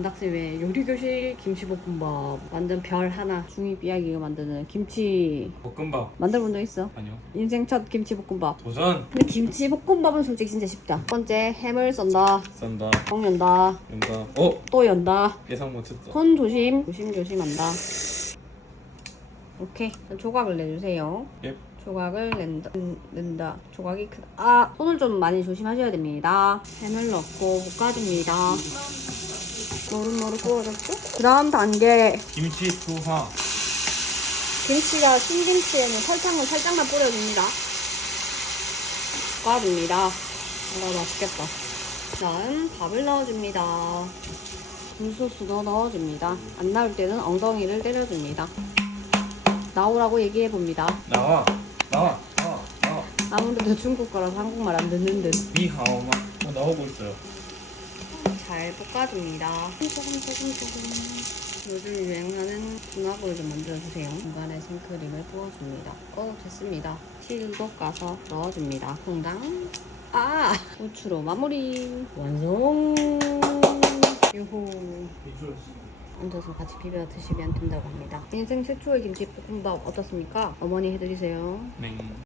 안닥쌤의 요리교실 김치볶음밥 완전 별 하나. 중입 이야기가 만드는 김치. 볶음밥. 만들어본 적 있어? 아니요. 인생 첫 김치볶음밥. 도전. 근데 김치볶음밥은 솔직히 진짜 쉽다. 첫 번째 햄을 썬다. 썬다. 똥 연다. 연다. 어? 또 연다. 예상 못했다. 손 조심 조심조심한다. 오케이. 조각을 내주세요. 예. 조각을 낸다, 낸- 낸다. 조각이 크다. 아, 손을 좀 많이 조심하셔야 됩니다. 햄을 넣고 볶아줍니다. 노릇노릇 구워졌고. 그 다음 단계. 김치 투하 김치가 신김치에는 설탕을 살짝만 뿌려줍니다. 볶아줍니다. 아, 맛있겠다. 다음 밥을 넣어줍니다. 굴소스도 넣어줍니다. 안 나올 때는 엉덩이를 때려줍니다. 나오라고 얘기해봅니다. 나와 나와 나와 나와 아무래도 중국 거라서 한국말 안 듣는 듯. 니하오마 어, 나오고 있어요 잘 볶아줍니다. 조금 조금 조금. 요즘 유행하는 분화구를 좀 만들어주세요. 중간에 생크림을 부어줍니다. 어 됐습니다. 치즈도 까서 넣어줍니다. 콩당. 아 후추로 마무리. 완성. 유후. 얹어서 같이 비벼 드시면 된다고 합니다. 인생 최초의 김치볶음밥 어떻습니까? 어머니 해드리세요. 네